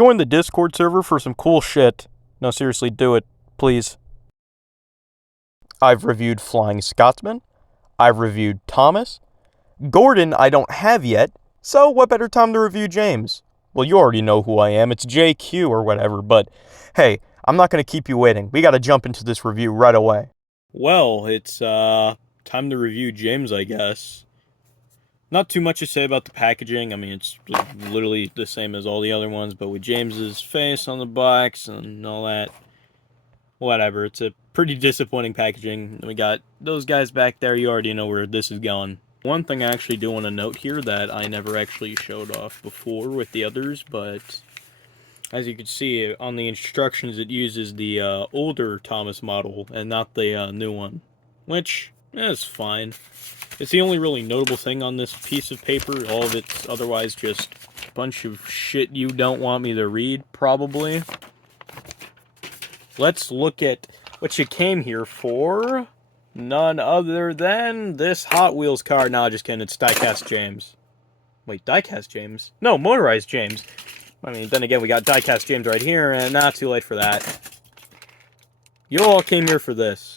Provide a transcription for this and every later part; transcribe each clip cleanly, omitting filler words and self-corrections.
Join the Discord server for some cool shit. No, seriously, do it, please. I've reviewed Flying Scotsman. I've reviewed Thomas. Gordon I don't have yet, so what better time to review James? Well, you already know who I am. It's JQ or whatever, but hey, I'm not going to keep you waiting. We got to jump into this review right away. Well, it's time to review James, I guess. Not too much to say about the packaging. I mean, it's literally the same as all the other ones, but with James's face on the box and all that, whatever. It's a pretty disappointing packaging. We got those guys back there. You already know where this is going. One thing I actually do want to note here that I never actually showed off before with the others, but as you can see on the instructions, it uses the older Thomas model and not the new one, which is fine. It's the only really notable thing on this piece of paper. All of it's otherwise just a bunch of shit you don't want me to read, probably. Let's look at what you came here for. None other than this Hot Wheels car. No, just kidding. It's Diecast James. Wait, Diecast James? No, Motorized James. I mean, then again, we got Diecast James right here, and not too late for that. You all came here for this.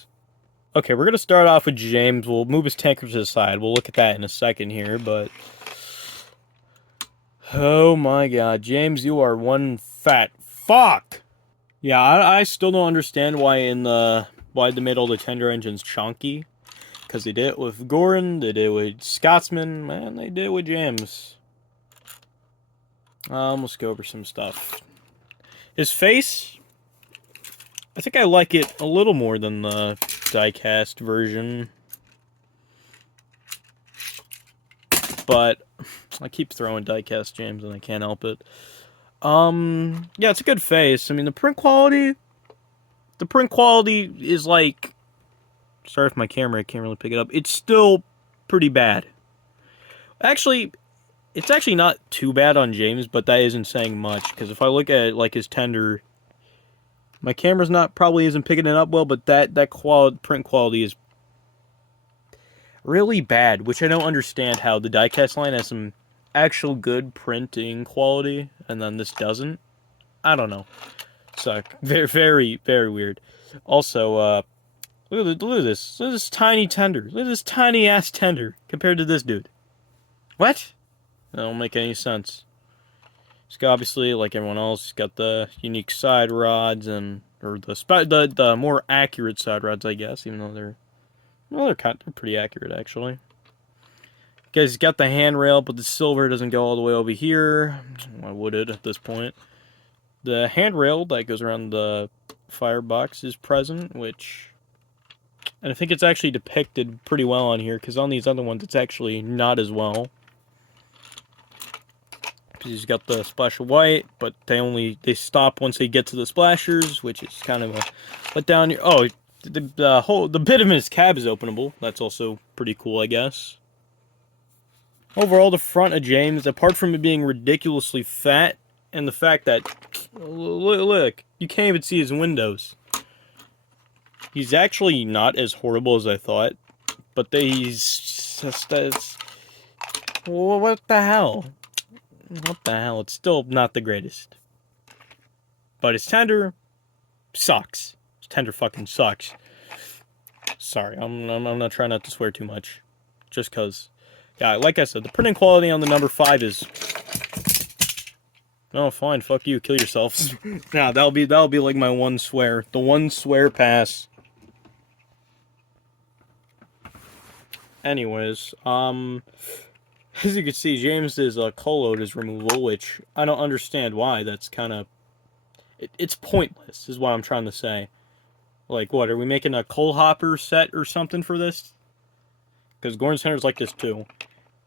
Okay, we're going to start off with James. We'll move his tanker to the side. We'll look at that in a second here, but... oh my god, James, you are one fat fuck! Yeah, I still don't understand why they made all the tender engines chunky. Because they did it with Gordon, they did it with Scotsman, and they did it with James. Let's go over some stuff. His face, I think I like it a little more than the diecast version. But I keep throwing diecast James and I can't help it. Yeah, it's a good face. I mean, the print quality is like, sorry if my camera, I can't really pick it up. It's still pretty bad. Actually, it's actually not too bad on James, but that isn't saying much. Because if I look at like his tender, my camera's probably isn't picking it up well, but that print quality is really bad, which I don't understand how the diecast line has some actual good printing quality, and then this doesn't. I don't know. So very, very, very weird. Also, look at this. Look at this tiny tender. Look at this tiny ass tender compared to this dude. What? That don't make any sense. He's got, obviously, like everyone else, he's got the unique side rods or the more accurate side rods, I guess, even though they're pretty accurate actually. Guys, he's got the handrail, but the silver doesn't go all the way over here. Why would it at this point? The handrail that goes around the firebox is present, and I think it's actually depicted pretty well on here, because on these other ones it's actually not as well. Because he's got the splash of white, but they stop once they get to the splashers, which is kind of a letdown here. Oh, the bit of his cab is openable. That's also pretty cool, I guess. Overall, the front of James, apart from it being ridiculously fat, and the fact that, look, you can't even see his windows. He's actually not as horrible as I thought, but he's just, what the hell? What the hell? It's still not the greatest. But his tender sucks. His tender fucking sucks. Sorry, I'm not trying not to swear too much. Just cause, yeah, like I said, the printing quality on the number 5 is... oh, fine, fuck you, kill yourselves. Nah, that'll be like my one swear. The one swear pass. Anyways, as you can see, James's coal load is removable, which I don't understand why. That's kind of... it's pointless, is what I'm trying to say. Like, what, are we making a coal hopper set or something for this? Because Gordon Center's like this, too.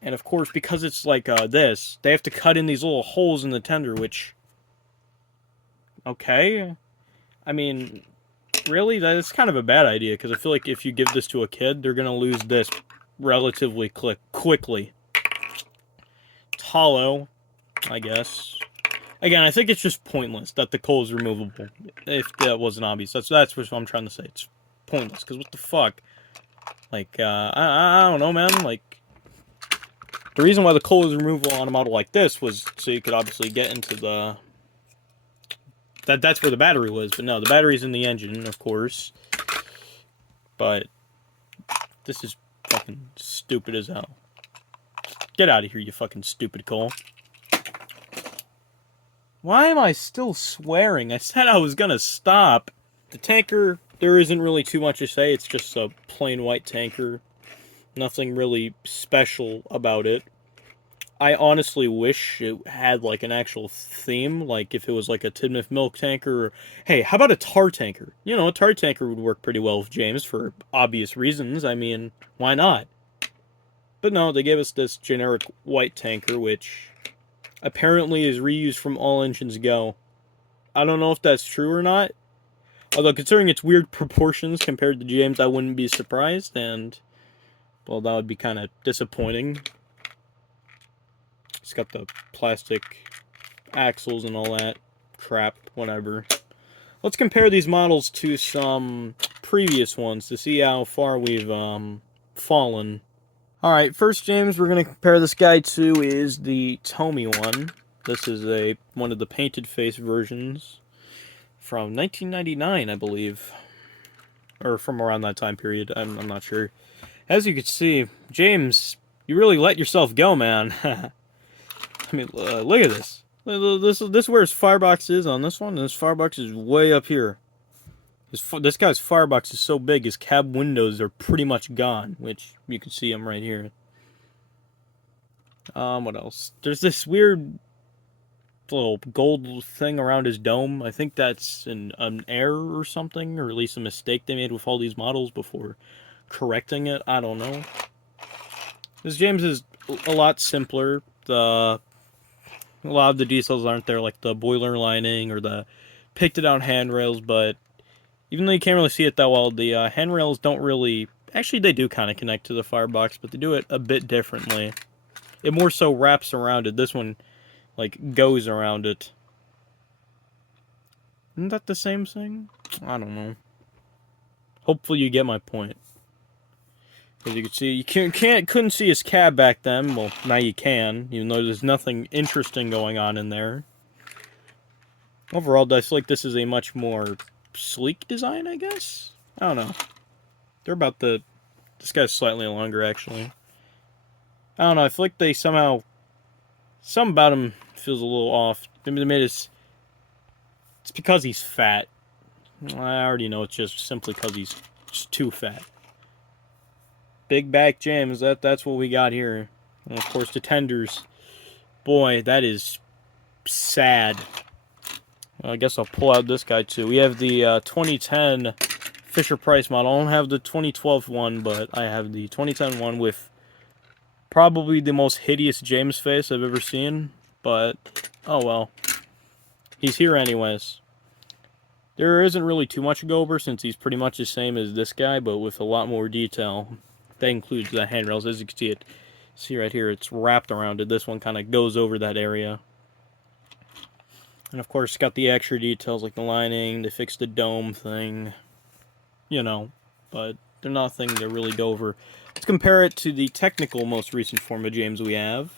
And, of course, because it's like this, they have to cut in these little holes in the tender, which... okay? I mean, really? That's kind of a bad idea, because I feel like if you give this to a kid, they're going to lose this relatively quickly. It's hollow, I guess. Again, I think it's just pointless that the coal is removable. If that wasn't obvious, that's what I'm trying to say. It's pointless, because what the fuck? Like, I don't know, man. Like, the reason why the coal is removable on a model like this was so you could obviously get into the That's where the battery was, but no, the battery's in the engine, of course. But this is fucking stupid as hell. Get out of here, you fucking stupid Cole. Why am I still swearing? I said I was gonna stop. The tanker, there isn't really too much to say. It's just a plain white tanker. Nothing really special about it. I honestly wish it had, like, an actual theme, like if it was, like, a Tidmouth milk tanker, or, hey, how about a tar tanker? You know, a tar tanker would work pretty well with James, for obvious reasons. I mean, why not? But no, they gave us this generic white tanker, which apparently is reused from All Engines Go. I don't know if that's true or not, although considering its weird proportions compared to James, I wouldn't be surprised, and, well, that would be kind of disappointing. It's got the plastic axles and all that crap, whatever. Let's compare these models to some previous ones to see how far we've fallen. Alright, first, James, we're going to compare this guy to is the Tomy one. This is one of the painted face versions from 1999, I believe. Or from around that time period, I'm not sure. As you can see, James, you really let yourself go, man. I mean, look at this. This is where his firebox is on this one, and this firebox is way up here. This guy's firebox is so big, his cab windows are pretty much gone, which you can see them right here. What else? There's this weird little gold thing around his dome. I think that's an error or something, or at least a mistake they made with all these models before correcting it. I don't know. This James is a lot simpler. A lot of the details aren't there, like the boiler lining or the picked out handrails, but even though you can't really see it that well, the handrails don't really... Actually, they do kind of connect to the firebox, but they do it a bit differently. It more so wraps around it. This one, like, goes around it. Isn't that the same thing? I don't know. Hopefully you get my point. As you can see, you couldn't see his cab back then. Well, now you can, even though there's nothing interesting going on in there. Overall, I feel like this is a much more sleek design, I guess? I don't know. They're about this guy's slightly longer, actually. I don't know, I feel like they somehow... Something about him feels a little off. Maybe they made his... It's because he's fat. I already know it's just simply because he's just too fat. Big back James, that's what we got here. And of course the tenders. Boy, that is sad. Well, I guess I'll pull out this guy too. We have the 2010 Fisher-Price model. I don't have the 2012 one, but I have the 2010 one with probably the most hideous James face I've ever seen. But, oh well. He's here anyways. There isn't really too much to go over since he's pretty much the same as this guy, but with a lot more detail. That includes the handrails. As you can see right here, it's wrapped around it. This one kind of goes over that area. And of course, it's got the extra details like the lining, they fixed the dome thing, you know, but they're nothing to really go over. Let's compare it to the technical most recent form of James we have.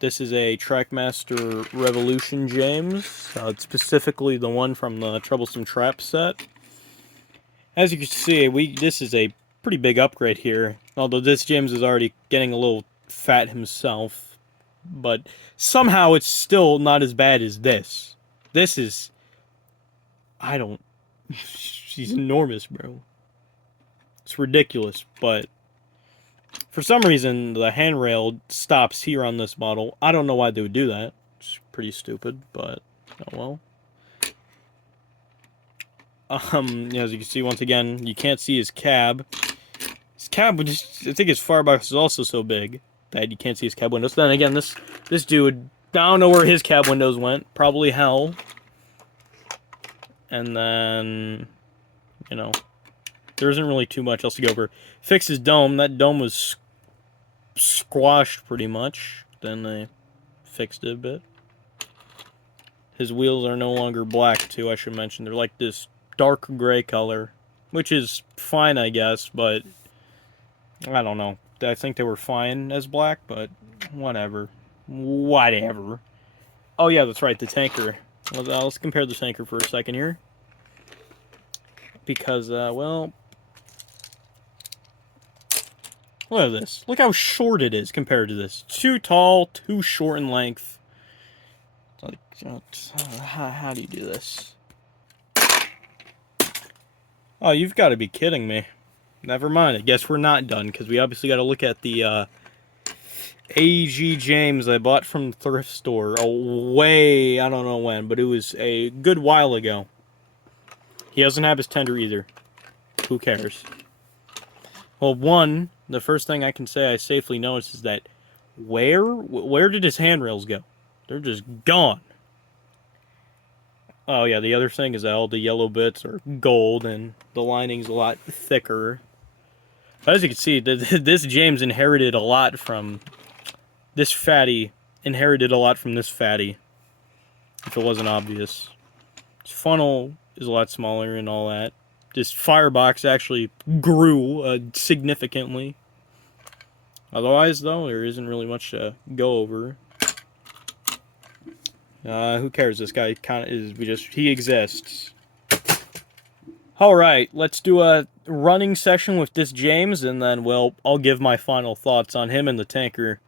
This is a Trackmaster Revolution James, specifically the one from the Troublesome Trap set. As you can see, this is a pretty big upgrade here, although this James is already getting a little fat himself, but somehow it's still not as bad as this. This is... She's enormous, bro. It's ridiculous, but for some reason, the handrail stops here on this model. I don't know why they would do that. It's pretty stupid, but oh well. As you can see, once again, you can't see his cab. His cab, I think his firebox is also so big that you can't see his cab windows. Then again, this dude, I don't know where his cab windows went. Probably hell. And then, you know, there isn't really too much else to go over. Fix his dome. That dome was squashed pretty much. Then they fixed it a bit. His wheels are no longer black, too, I should mention. They're like this dark gray color, which is fine, I guess, but I don't know. I think they were fine as black, but whatever. Whatever. Oh yeah, that's right, the tanker. Let's compare the tanker for a second here. Because, well... Look at this. Look how short it is compared to this. Too tall, too short in length. Like, how do you do this? Oh, you've got to be kidding me. Never mind, I guess we're not done, because we obviously got to look at the, A.G. James I bought from the thrift store I don't know when, but it was a good while ago. He doesn't have his tender either. Who cares? Well, the first thing I can say I safely noticed is that where did his handrails go? They're just gone. Oh yeah, the other thing is that all the yellow bits are gold and the lining's a lot thicker. As you can see, this James inherited a lot from this fatty. If it wasn't obvious. His funnel is a lot smaller and all that. This firebox actually grew significantly. Otherwise, though, there isn't really much to go over. Who cares? This guy he exists. Alright, let's do a running session with this James, and then, well, I'll give my final thoughts on him and the tanker.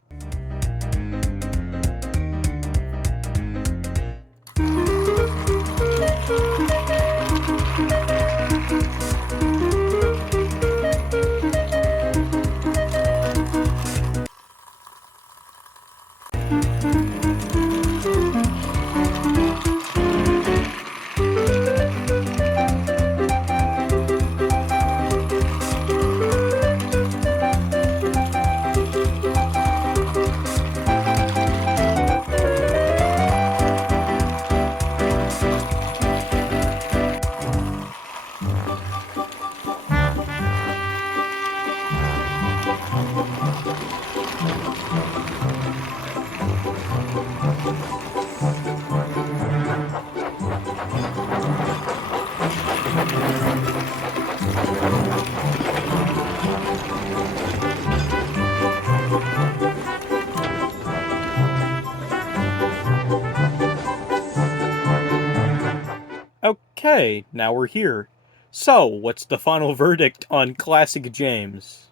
Okay, now we're here. So, what's the final verdict on Classic James?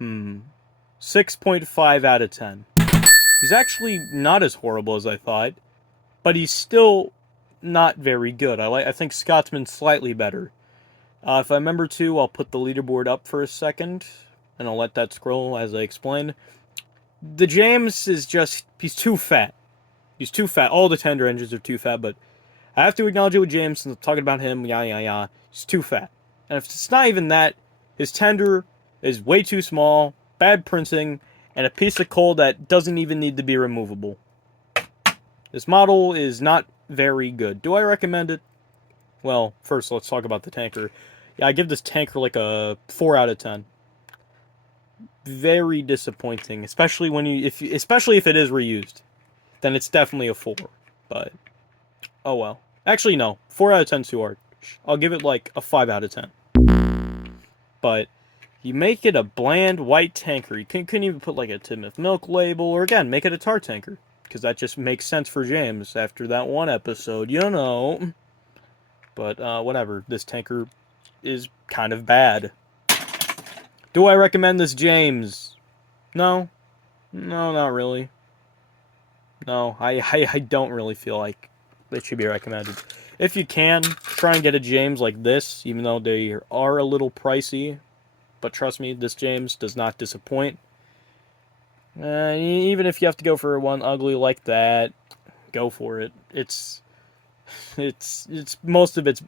6.5 out of 10. He's actually not as horrible as I thought, but he's still not very good. I think Scotsman's slightly better. If I remember to, I'll put the leaderboard up for a second, and I'll let that scroll as I explained. The James is just, he's too fat. He's too fat. All the tender engines are too fat, but I have to acknowledge it with James, since I'm talking about him, he's too fat. And if it's not even that, his tender is way too small, bad printing, and a piece of coal that doesn't even need to be removable. This model is not very good. Do I recommend it? Well, first let's talk about the tanker. Yeah, I give this tanker like a 4 out of 10. Very disappointing, especially especially if it is reused. Then it's definitely a 4, but oh well. Actually, no. 4 out of 10 is too harsh. I'll give it like a 5 out of 10. But you make it a bland white tanker. You couldn't even put like a Timoth Milk label, or again, make it a tar tanker. Because that just makes sense for James after that one episode, you know. But whatever. This tanker is kind of bad. Do I recommend this James? No. No, not really. No, I don't really feel like it should be recommended. If you can, try and get a James like this, even though they are a little pricey. But trust me, this James does not disappoint. Even if you have to go for one ugly like that, go for it.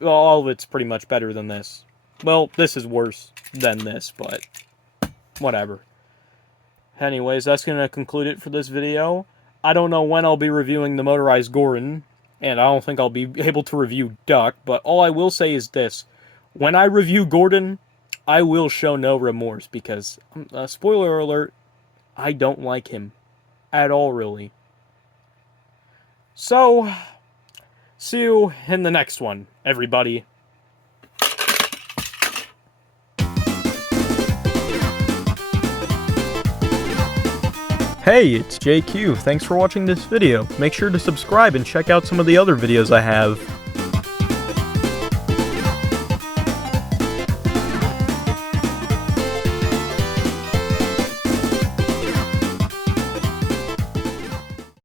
All of it's pretty much better than this. Well, this is worse than this, but whatever. Anyways, that's going to conclude it for this video. I don't know when I'll be reviewing the motorized Gordon, and I don't think I'll be able to review Duck, but all I will say is this. When I review Gordon, I will show no remorse, because, spoiler alert, I don't like him. At all, really. So, see you in the next one, everybody. Hey, it's JQ. Thanks for watching this video. Make sure to subscribe and check out some of the other videos I have.